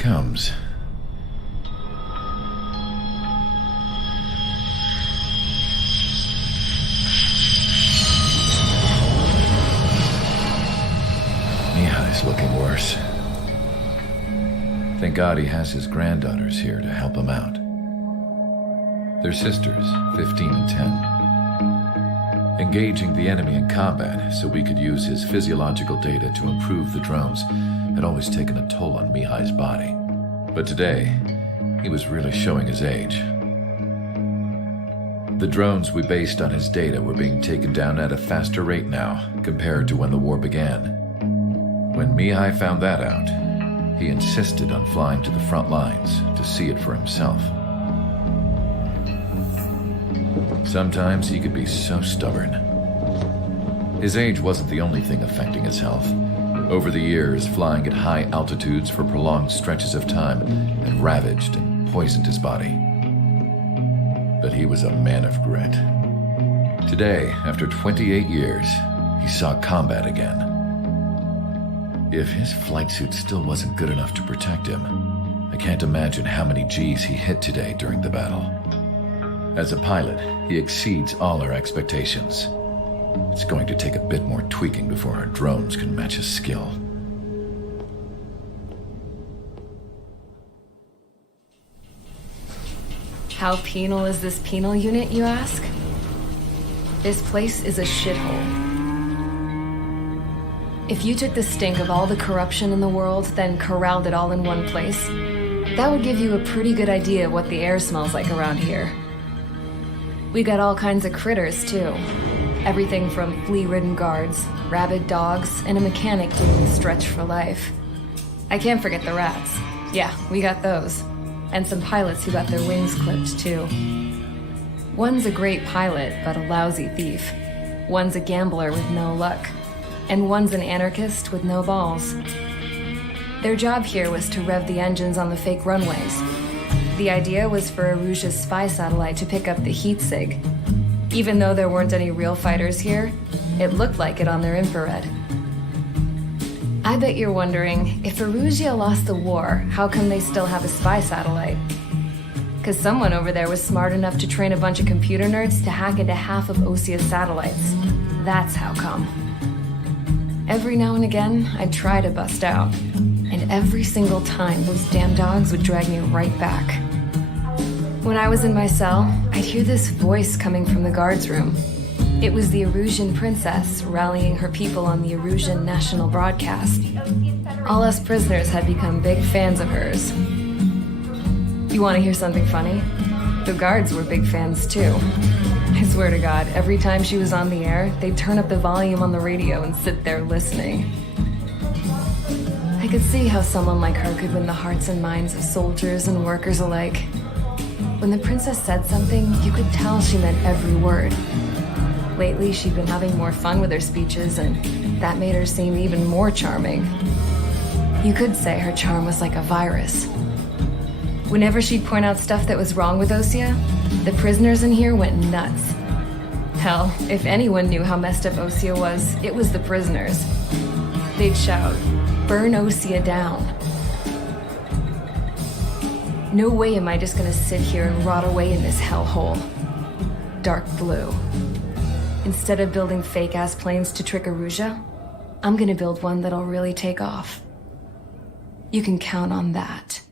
comes. Mihai's looking worse. Thank God he has his granddaughters here to help him out. They're sisters, 15 and 10. Engaging the enemy in combat so we could use his physiological data to improve the drones had always taken a toll on Mihai's body. But today, he was really showing his age. The drones we based on his data were being taken down at a faster rate now compared to when the war began. When Mihai found that out, he insisted on flying to the front lines to see it for himself. Sometimes he could be so stubborn. His age wasn't the only thing affecting his health. Over the years, flying at high altitudes for prolonged stretches of time had ravaged and poisoned his body. But he was a man of grit. Today, after 28 years, he saw combat again. If his flight suit still wasn't good enough to protect him, I can't imagine how many G's he hit today during the battle. As a pilot, he exceeds all our expectations. It's going to take a bit more tweaking before our drones can match his skill. How penal is this penal unit, you ask? This place is a shithole. If you took the stink of all the corruption in the world, then corralled it all in one place, that would give you a pretty good idea of what the air smells like around here. We got all kinds of critters, too. Everything from flea-ridden guards, rabid dogs, and a mechanic doing the stretch for life. I can't forget the rats. Yeah, we got those. And some pilots who got their wings clipped, too. One's a great pilot, but a lousy thief. One's a gambler with no luck. And one's an anarchist with no balls. Their job here was to rev the engines on the fake runways. The idea was for Erusia's spy satellite to pick up the heat sig. Even though there weren't any real fighters here, it looked like it on their infrared. I bet you're wondering, if Erusia lost the war, how come they still have a spy satellite? Because someone over there was smart enough to train a bunch of computer nerds to hack into half of Osia's satellites. That's how come. Every now and again, I'd try to bust out. And every single time, those damn dogs would drag me right back. When I was in my cell, I'd hear this voice coming from the guards room. It was the Erusian princess rallying her people on the Erusian national broadcast. All us prisoners had become big fans of hers. You want to hear something funny? The guards were big fans too. I swear to God, every time she was on the air, they'd turn up the volume on the radio and sit there listening. I could see how someone like her could win the hearts and minds of soldiers and workers alike. When the princess said something, you could tell she meant every word. Lately, she'd been having more fun with her speeches, and that made her seem even more charming. You could say her charm was like a virus. Whenever she'd point out stuff that was wrong with Osia, the prisoners in here went nuts. Hell, if anyone knew how messed up Osia was, it was the prisoners. They'd shout, "Burn Osia down." No way am I just gonna sit here and rot away in this hellhole. Dark blue. Instead of building fake-ass planes to trick Erusia, I'm gonna build one that'll really take off. You can count on that.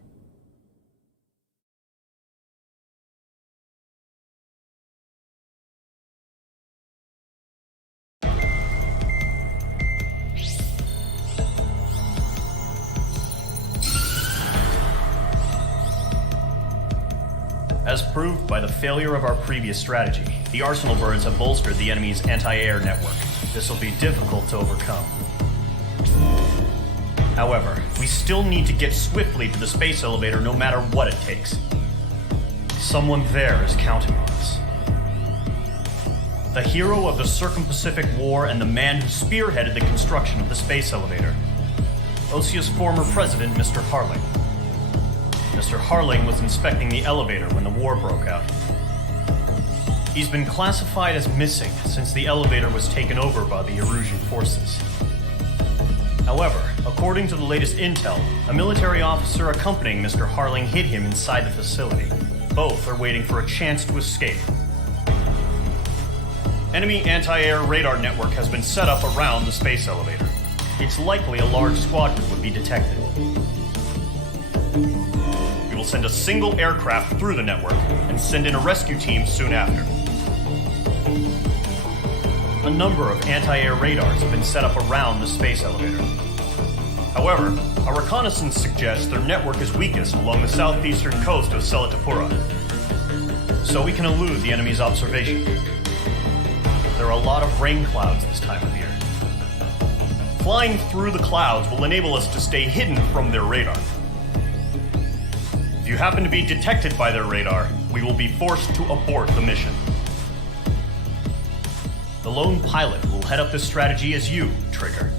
As proved by the failure of our previous strategy, the Arsenal birds have bolstered the enemy's anti-air network. This will be difficult to overcome. However, we still need to get swiftly to the space elevator no matter what it takes. Someone there is counting on us. The hero of the Circum-Pacific War and the man who spearheaded the construction of the space elevator. Osia's former president, Mr. Harling. Mr. Harling was inspecting the elevator when the war broke out. He's been classified as missing since the elevator was taken over by the Erusian forces. However, according to the latest intel, a military officer accompanying Mr. Harling hid him inside the facility. Both are waiting for a chance to escape. Enemy anti-air radar network has been set up around the space elevator. It's likely a large squadron would be detected. We will send a single aircraft through the network and send in a rescue team soon after. A number of anti-air radars have been set up around the space elevator. However, our reconnaissance suggests their network is weakest along the southeastern coast of Selatapura, so we can elude the enemy's observation. There are a lot of rain clouds this time of year. Flying through the clouds will enable us to stay hidden from their radar. If you happen to be detected by their radar, we will be forced to abort the mission. The lone pilot will head up this strategy as you, Trigger.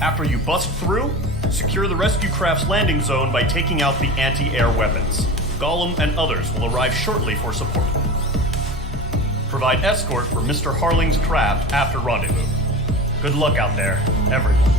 After you bust through, secure the rescue craft's landing zone by taking out the anti-air weapons. Gollum and others will arrive shortly for support. Provide escort for Mr. Harling's craft after rendezvous. Good luck out there, everyone.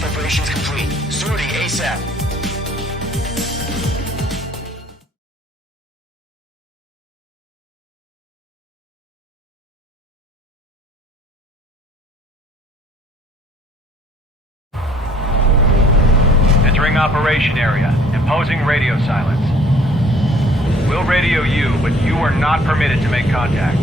Preparations complete. Sorting ASAP. Entering operation area. Imposing radio silence. We'll radio you, but you are not permitted to make contact.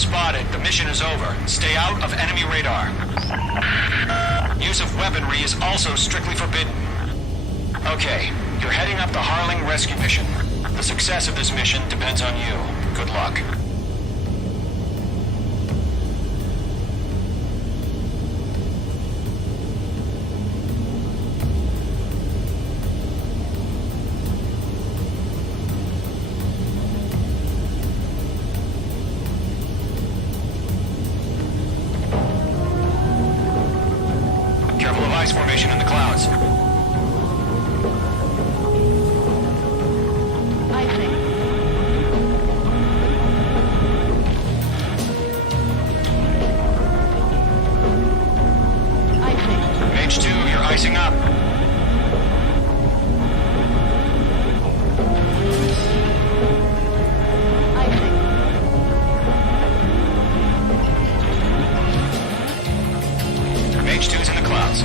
spotted. The mission is over. Stay out of enemy radar. Use of weaponry is also strictly forbidden. Okay, you're heading up the Harling rescue mission. The success of this mission depends on you. Good luck. Careful of ice formation in the clouds. H2, you're icing up. H2's in the clouds.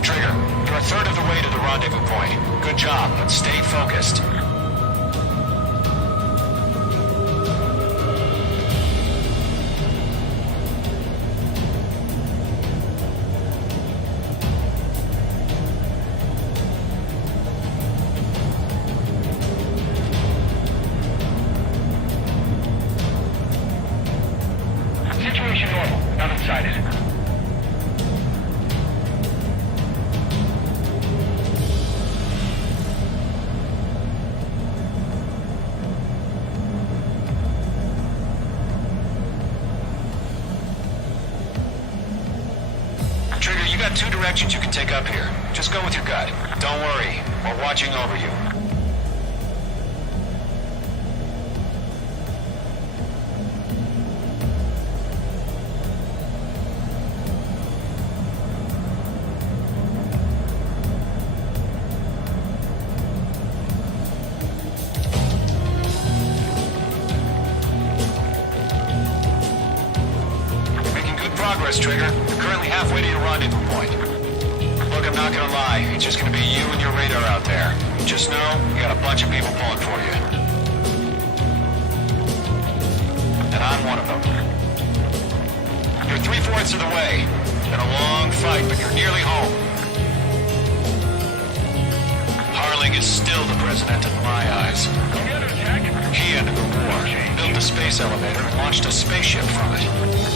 Trigger, you're a third of the way to the rendezvous point. Good job, but stay focused. Situation normal. Nothing sighted. Trigger, you got two directions you can take up here. Just go with your gut. Don't worry, we're watching over you. Making good progress, Trigger. You're currently halfway to your rendezvous point. Look, I'm not gonna lie. It's just gonna be you and your radar out there. Just know, you got a bunch of people pulling for you. And I'm one of them. You're 3/4 of the way. Been a long fight, but you're nearly home. Harling is still the president in my eyes. He ended the war, built the space elevator, and launched a spaceship from it.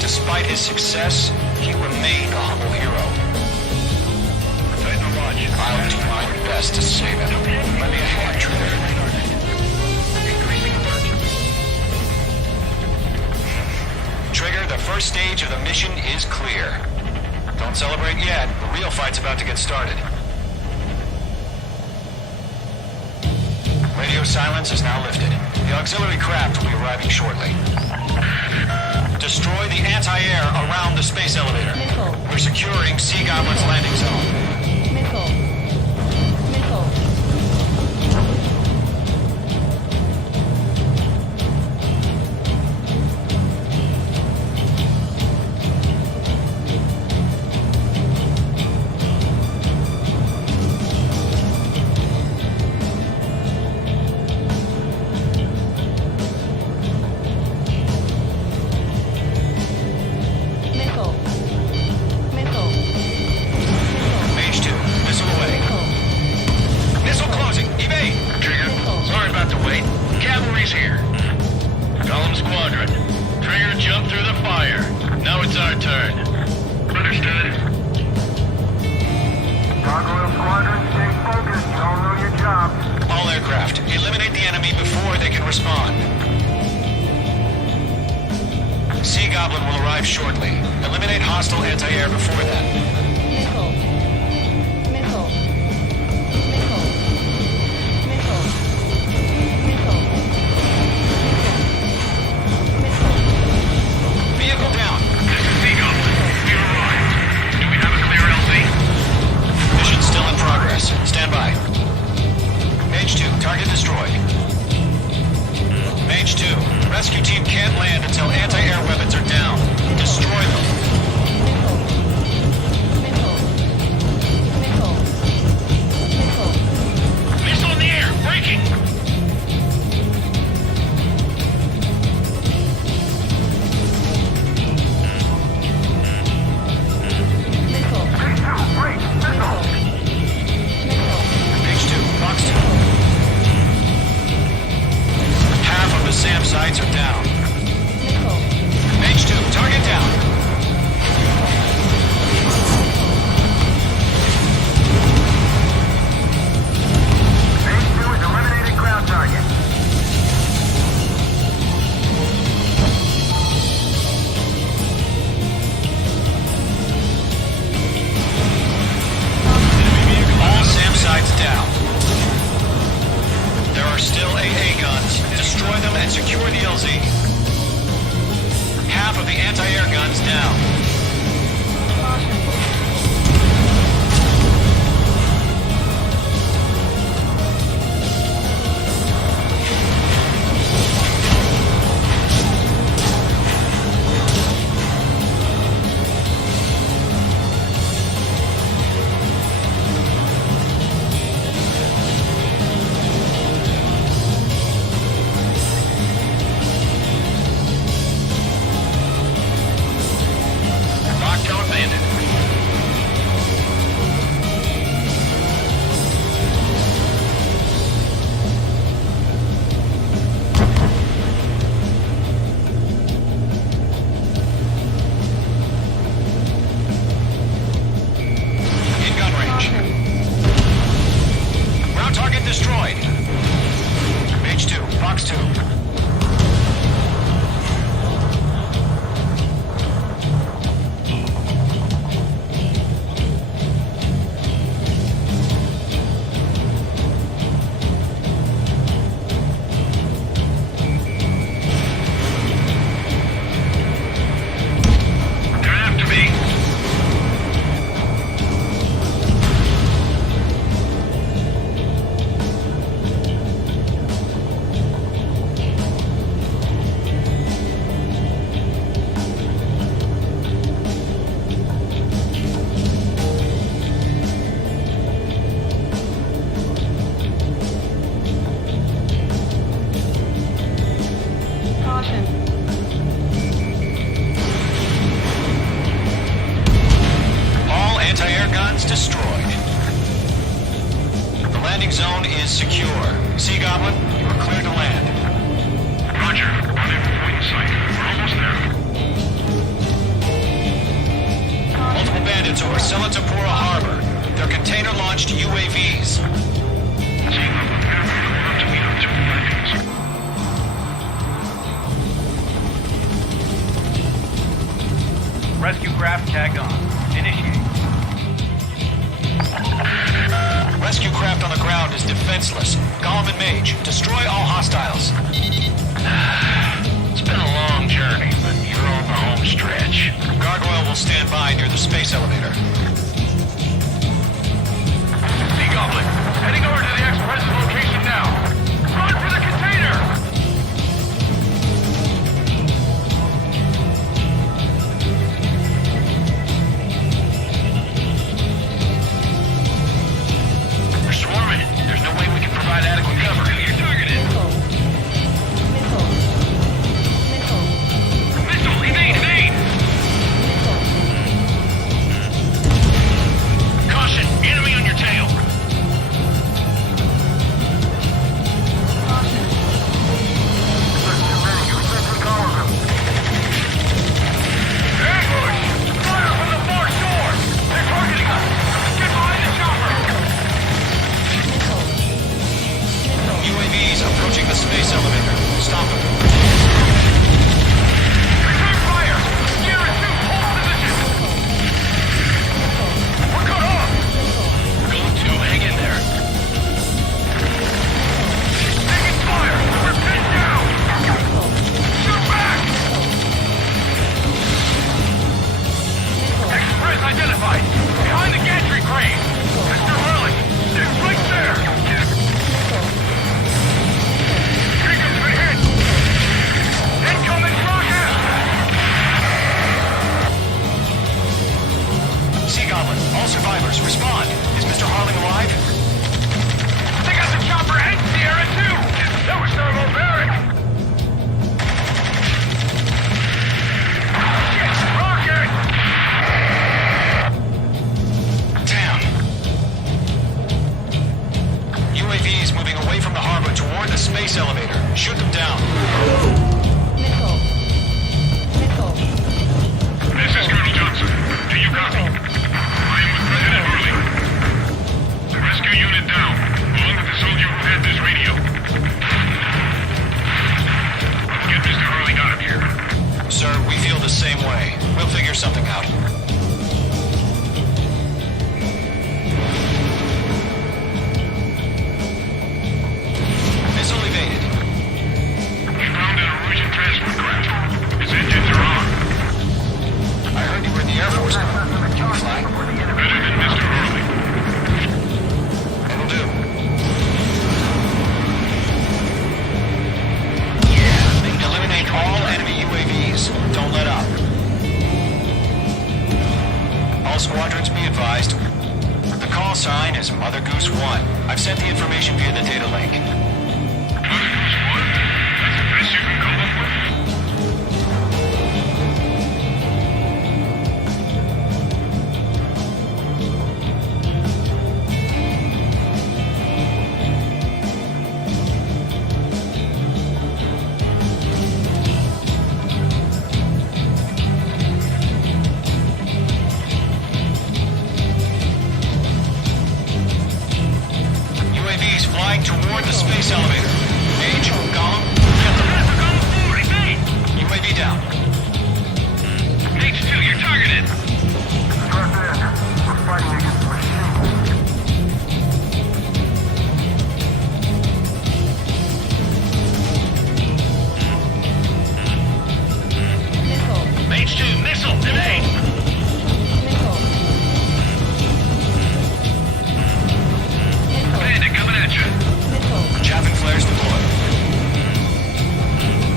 Despite his success, he remained a humble hero. I'll do my best to save him. Let me a hand, Trigger. Trigger, the first stage of the mission is clear. Don't celebrate yet. The real fight's about to get started. Radio silence is now lifted. The auxiliary craft will be arriving shortly. Destroy the anti-air around the space elevator. Missile. We're securing Sea Goblin's landing zone. Missile. Missile. Missile. arrive shortly. Eliminate hostile anti-air before then. Missile. Missile. Missile. Missile. Missile. Missile. Vehicle down. This is Seagull. We arrived. Do we have a clear LZ? Mission still in progress. Stand by. Mage 2, target destroyed. Mage 2, rescue team can't land until anti-air weapons are down. Destroy them. Missile. Missile. Missile. Missile in the air! Breaking! Missile. Mage 2, Fox 2. Half of the SAM sites are down. Missile. Mage 2, target down. Phase 2 is eliminating ground target. All SAM sites down. There are still AA guns. Destroy them and secure the LZ. Half of the anti-air guns down. Lockdown bandit. In gun range. Ground target destroyed. Mage 2, Fox 2. They're after me. Caution. All anti-air guns destroyed. The landing zone is secure. Sea Goblin, you are cleared to land. Roger. Rendezvous point in sight. We're almost there. Multiple bandits over Selatapura Harbor. They're container-launched UAVs. Seagull, prepare for going up to meet our two landings. Rescue craft tagged on. Initiate. Rescue craft on the ground is defenseless. Golem and Mage, destroy all hostiles. It's been a long journey, but you're on the home stretch. Gargoyle will stand by near the space elevator. Sea Goblin, heading over to the Express's location now. Run for the container! We're swarming. There's no way we can provide adequate cover. You're targeted. Missile. Missile. Missile. Missile, evade, evade! Missile. Sea Goblin, all survivors, respond. Is Mr. Harling alive? They got the chopper and Sierra too! That was thermobaric! Shit! Rocket! Damn. UAVs moving away from the harbor toward the space elevator. Shoot them down. Nickel. Nickel. This is Colonel Johnson. Do you copy? I am with President Hurley. Rescue unit down, along with the soldier who had this radio. Get Mr. Hurley out of here. Sir, we feel the same way. We'll figure something out. Missile evaded. We found an Erusian transport craft. Its engines are on. I heard you were in the Air Force. Can you fly? Better than Mr. Hurley. It'll do. Eliminate all enemy UAVs. Don't let up. All squadrons be advised. The call sign is Mother Goose 1. I've sent the information via the data link. Mother Goose 1? That's the best you can come up with? UAVs flying toward the space elevator. Age, Gollum, get them. UAV down. H2, you're targeted. Nickel. H2, missile, evade! Nickel. Nickel. Bandit coming at you. Nickel. Chaffin flares deployed.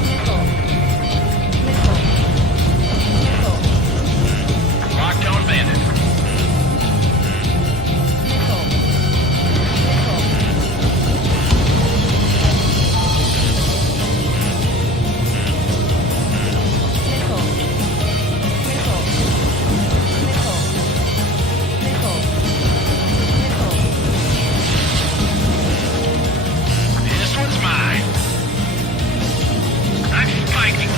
Nickel. Nickel. Nickel. Lockdown bandit. Nickel. Nickel. Nickel. Nickel. Nickel. Nickel. Nickel. This one's mine. I'm spiking.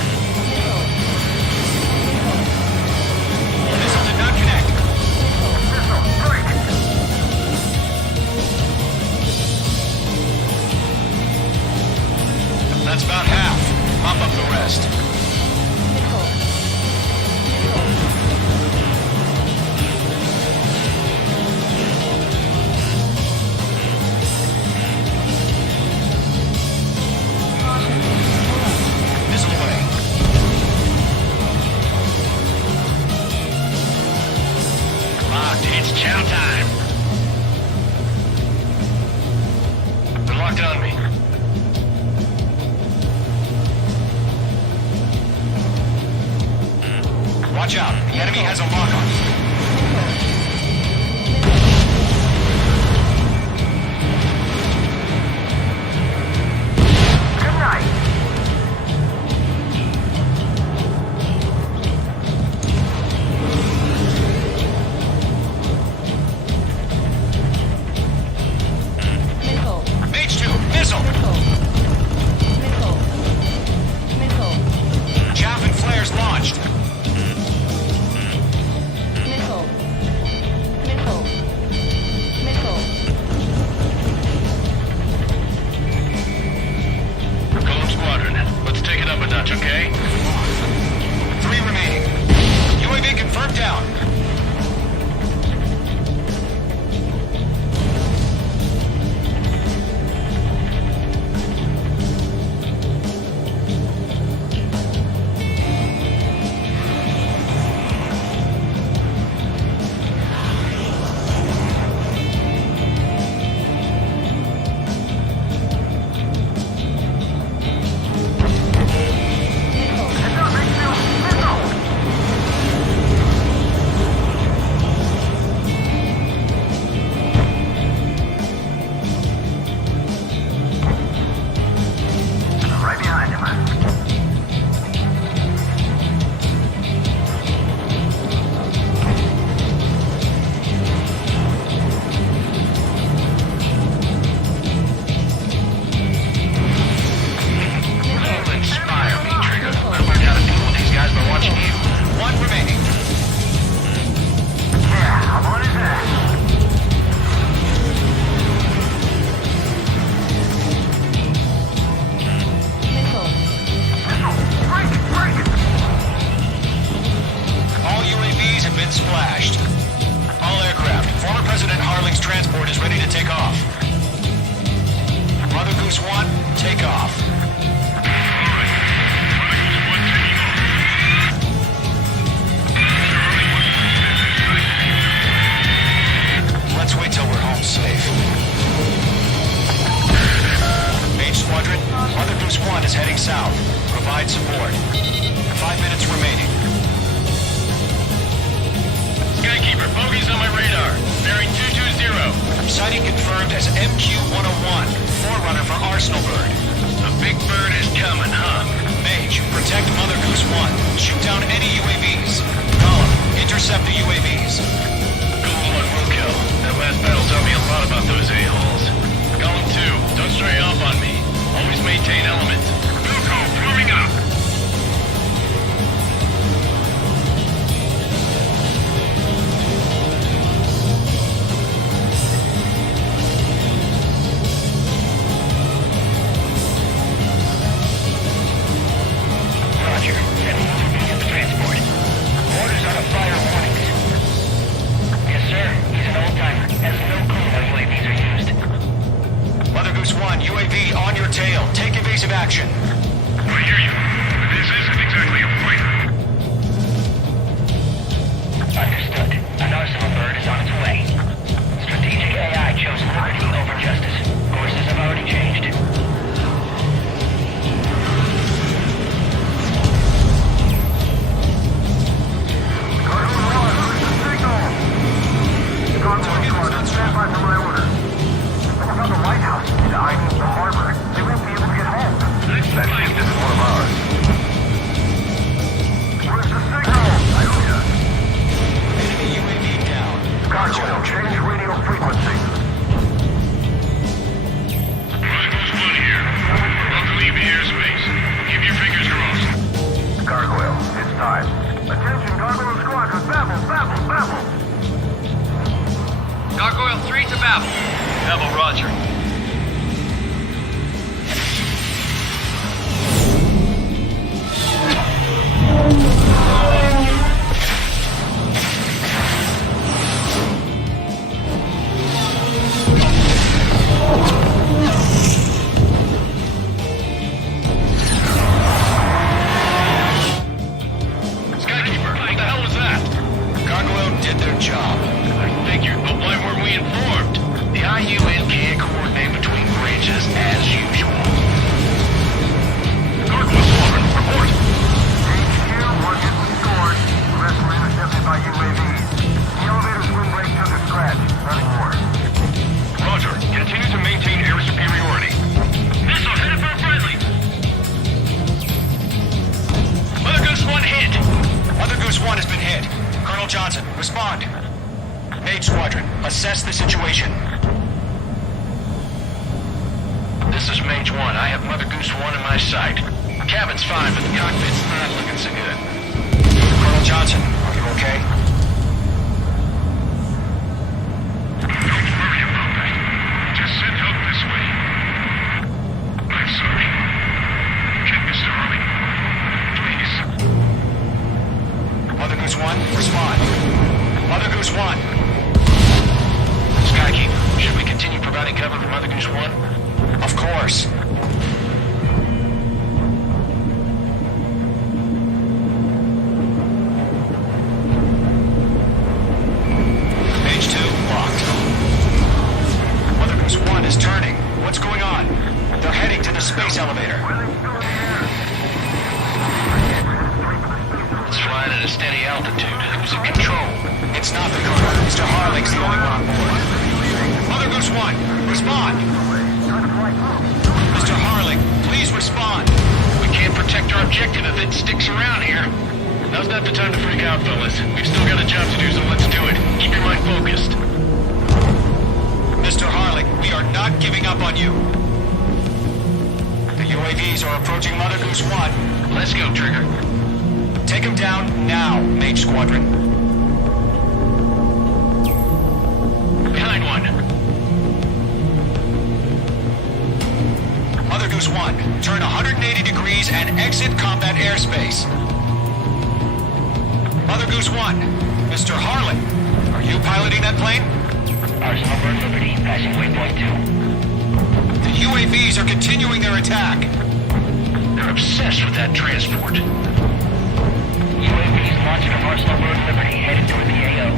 Nickel. Missile did not connect. That's about half. Mop up the rest. Nickel. Nickel. Missile away. Locked, it's chow time. They're locked on me. Watch out. The enemy has a lock on you. Nickel. H2, missile. Nickel. Nickel. Nickel. Chaffin flares launched. Nickel. President Harling's transport is ready to take off. Mother Goose 1, take off. Alright. Mother Goose 1 taking off. Charlie 1, Let's wait till we're home safe. Mage Squadron, Mother Goose 1 is heading south. Provide support. 5 minutes remaining. Skykeeper, bogey's on my radar. Bearing 220. Sighting confirmed as MQ-101, forerunner for Arsenal Bird. The big bird is coming, huh? Mage, protect Mother Goose 1. Shoot down any UAVs. Gollum, intercept the UAVs. Gold 1 will kill. That last battle taught me a lot about those a-holes. Column 2, don't stray off on me. Always maintain element. Wilco, moving up. Roger. Sending UAV at the transport. Orders on a fire warnings. Yes, sir. He's an old-timer. Has no clue how UAVs are used. Mother Goose 1, UAV on your tail. Take evasive action. I hear you. But this isn't exactly a fighter. Understood. An Arsenal Bird is on its way. Strategic AI chose liberty over justice. Courses have already changed. Enemy UAV down. Gargoyle, change radio frequency. Mother Goose 1 here. About to leave the airspace. Keep your fingers crossed. Gargoyle, it's time. Attention, Gargoyle Squadron, Babel! Gargoyle 3 to Babel. Babel, roger. Skykeeper, what the hell was that? Gargoyle did their job. I figured, but why weren't we informed? The IUN can't coordinate between branches as usual. Gargoyle Squadron, report. HQ, one hit was scored. The rest were intercepted by UAVs. The elevator's windbreak took a scratch. Nothing more. Roger. Continue to maintain air superiority. Missile headed for a friendly. Mother Goose 1 hit! Mother Goose 1 has been hit. Colonel Johnson, respond. Mage Squadron, assess the situation. This is Mage 1. I have Mother Goose 1 in my sight. Cabin's fine, but the cockpit's not looking so good. Colonel Johnson, are you okay? Don't worry about that. Just send help this way. I'm sorry. Get Mr. Harley. Please. Mother Goose 1, respond. Mother Goose 1. Skykeeper, should we continue providing cover for Mother Goose 1? Of course. Page 2, locked. Mother Goose 1 is turning. What's going on? They're heading to the space elevator. It's flying at a steady altitude. Who's in control? It's not the Colonel. Mr. Harling's the only one on board. Mother Goose 1, respond. Mr. Harling, please respond. We can't protect our objective if it sticks around here. Now's not the time to freak out, fellas. We've still got a job to do, so let's do it. Keep your mind focused. Mr. Harling, we are not giving up on you. The UAVs are approaching Mother Goose 1. Let's go, Trigger. Take him down now, Mage Squadron. Behind one. Mother Goose 1, turn 180 degrees and exit combat airspace. Mother Goose 1, Mr. Harling, are you piloting that plane? Arsenal Bird Liberty, passing waypoint 2. The UAVs are continuing their attack. They're obsessed with that transport. UAVs launching from Arsenal Bird Liberty, headed toward the AO.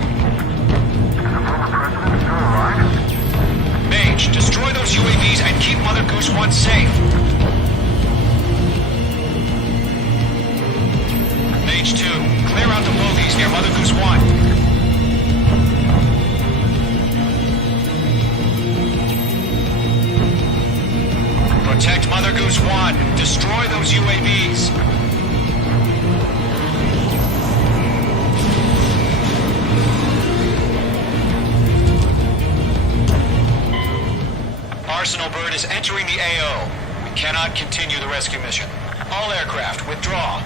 The former president still alive? Mage, destroy those UAVs and keep Mother Goose 1 safe. Mage 2, clear out the bogies near Mother Goose 1. Protect Mother Goose 1. Destroy those UAVs. Arsenal Bird is entering the AO. We cannot continue the rescue mission. All aircraft, withdraw.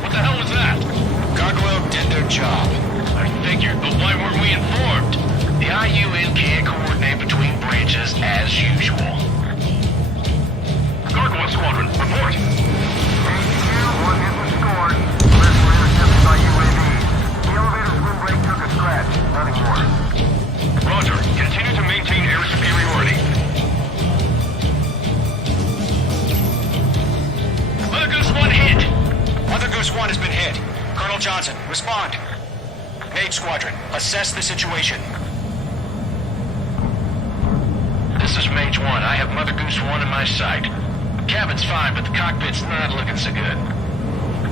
What the hell was that? Gargoyle did their job. I figured, but why weren't we informed? The IUN can't coordinate between branches as usual. Gargoyle Squadron, report. HQ, one hit was scored. The rest were intercepted by UAVs. The elevator's wind break took a scratch. Nothing more. Roger. Continue to maintain air superiority. Mother Goose 1 hit! Mother Goose 1 has been hit. Colonel Johnson, respond. Mage Squadron, assess the situation. This is Mage 1. I have Mother Goose 1 in my sight. Cabin's fine, but the cockpit's not looking so good.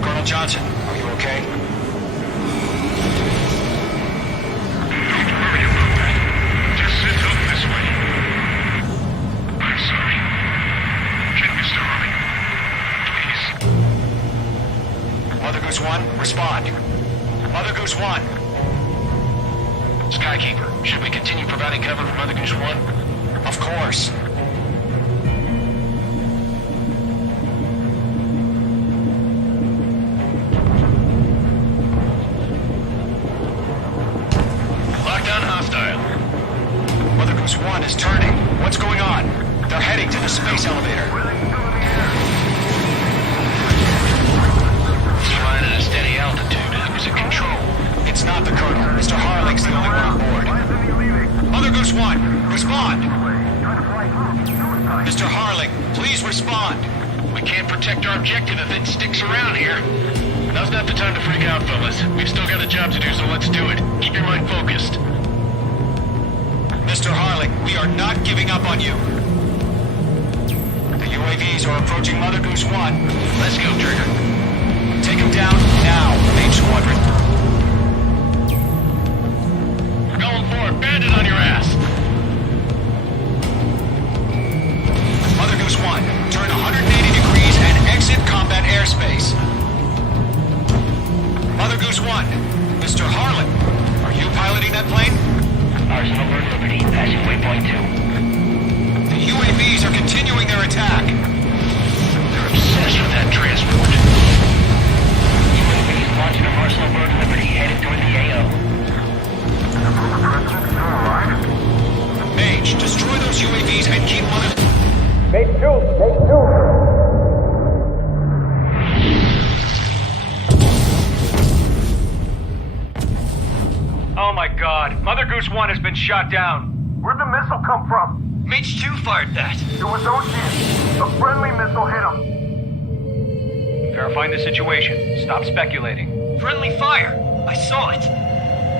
Colonel Johnson, are you okay? Don't worry about that. Just sit up this way. I'm sorry. Get Mr. Harley. Please. Mother Goose 1, respond. Mother Goose 1. Skykeeper, should we continue providing cover for Mother Goose 1? Of course. Lockdown hostile. Mother Goose 1 is turning. What's going on? They're heading to the space elevator. Flying at a steady altitude. Who's in control? It's not the Colonel. Mr. Harling's the only one on board. Why isn't he leaving? Mother Goose 1, respond! Trying to fly through. Suicide. Mr. Harling, please respond. We can't protect our objective if it sticks around here. Now's not the time to freak out, fellas. We've still got a job to do, so let's do it. Keep your mind focused. Mr. Harling, we are not giving up on you. The UAVs are approaching Mother Goose 1. Let's go, Trigger. Take him down now, Mage Squadron. Going for it. Bandit on your ass. Mother Goose 1, turn 180 degrees and exit combat airspace. Mother Goose 1, Mr. Harlan, are you piloting that plane? Arsenal Bird Liberty, passing waypoint 2. The UAVs are continuing their attack. They're obsessed with that transport. UAVs launching from Arsenal Bird Liberty, headed toward the AO. The former president still alive? Mage, destroy those UAVs and keep Mother... Oh my god, Mother Goose 1 has been shot down. Where'd the missile come from? Mage 2 fired that. It was Ocean. A friendly missile hit him. Verifying the situation. Stop speculating. Friendly fire. I saw it.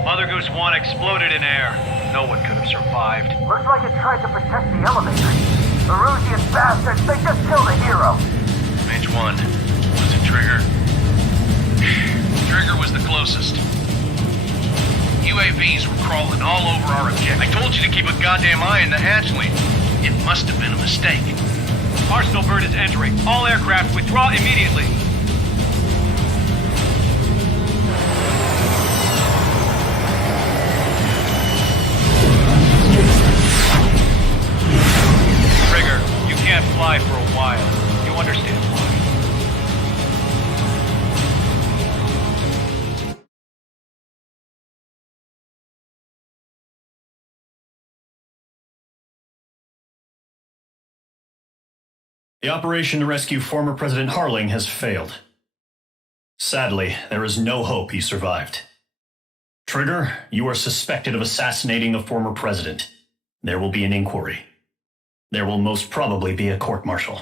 Mother Goose 1 exploded in air. No one could have survived. Looks like it tried to protect the elevator. The Rusian bastards, they just killed a hero. Mage 1. Was it Trigger? Trigger was the closest. UAVs were crawling all over our objective. I told you to keep a goddamn eye on the hatchling. It must have been a mistake. Arsenal Bird is entering. All aircraft withdraw immediately. Trigger, you can't fly for a while. You understand why. The operation to rescue former President Harling has failed. Sadly, there is no hope he survived. Trigger, you are suspected of assassinating the former president. There will be an inquiry. There will most probably be a court-martial.